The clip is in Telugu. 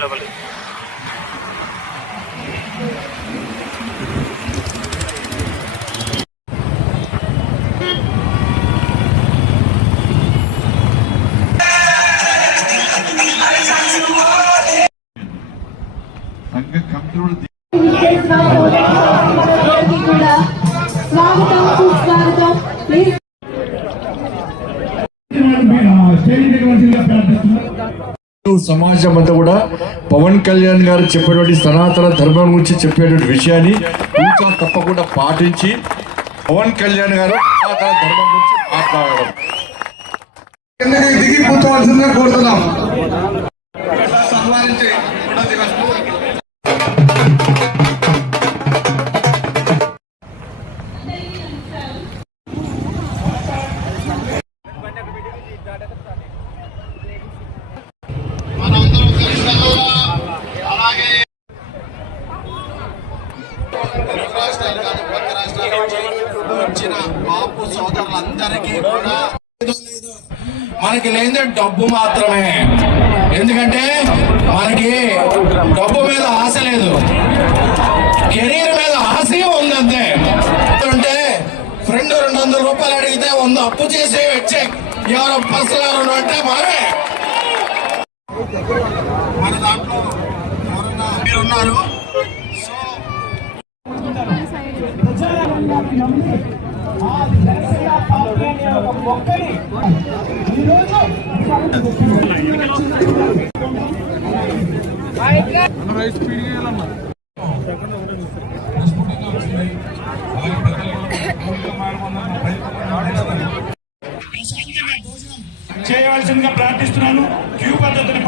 లోపలి సమాజం అంతా కూడా పవన్ కళ్యాణ్ గారు చెప్పేటువంటి సనాతన ధర్మం గురించి చెప్పేటువంటి విషయాన్ని ఇంకా తప్పకుండా పాటించి పవన్ కళ్యాణ్ గారు సనాతన ధర్మం గురించి మాట్లాడడం దిగి కూర్చోవలసిందిగా కోరుతున్నాం. వచ్చిన బాపు సోదరులందరికీ కూడా మనకి లేదే డబ్బు మాత్రమే. ఎందుకంటే మనకి డబ్బు మీద ఆశ లేదు, కెరీర్ మీద ఆశ ఉందంతే. అంటే ఫ్రెండ్ 200 రూపాయలు అడిగితే 100 అప్పు చేసి వచ్చే ఎవరో పర్సనల్ అంటే మనమే. మన దాంట్లో ఎవరన్నా మీరున్నారు. చేయవలసిందిగా ప్రార్థిస్తున్నాను. క్యూ పద్ధతిని